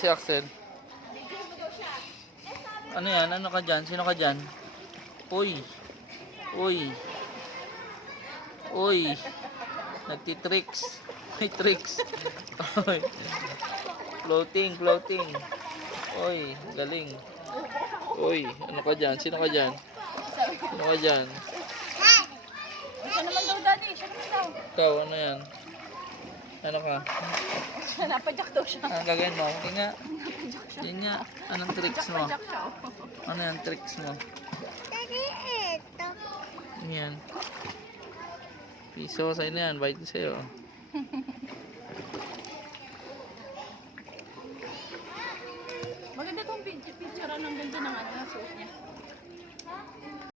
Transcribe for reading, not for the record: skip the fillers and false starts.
si Axel. Ano yan? Ano ka dyan? Sino ka dyan? Uy. Uy. Uy. Nagtitricks. May tricks. Uy. Floating, floating. Uy, galing. Uy, ano ka dyan? Sino ka dyan? Sino ka dyan? Siya naman daw, daddy. Siya naman daw. Ikaw, ano yan? Ano ka? Napadyak daw siya. Ano gagawin mo? Hindi nga. Yun nga. Anong tricks mo? Padyak siya. Ano yan tricks mo? Ano yan? Piso, sa'yo na yan. Bite ko sa'yo. Maganda tong picture ng ganda ng ano, suot niya.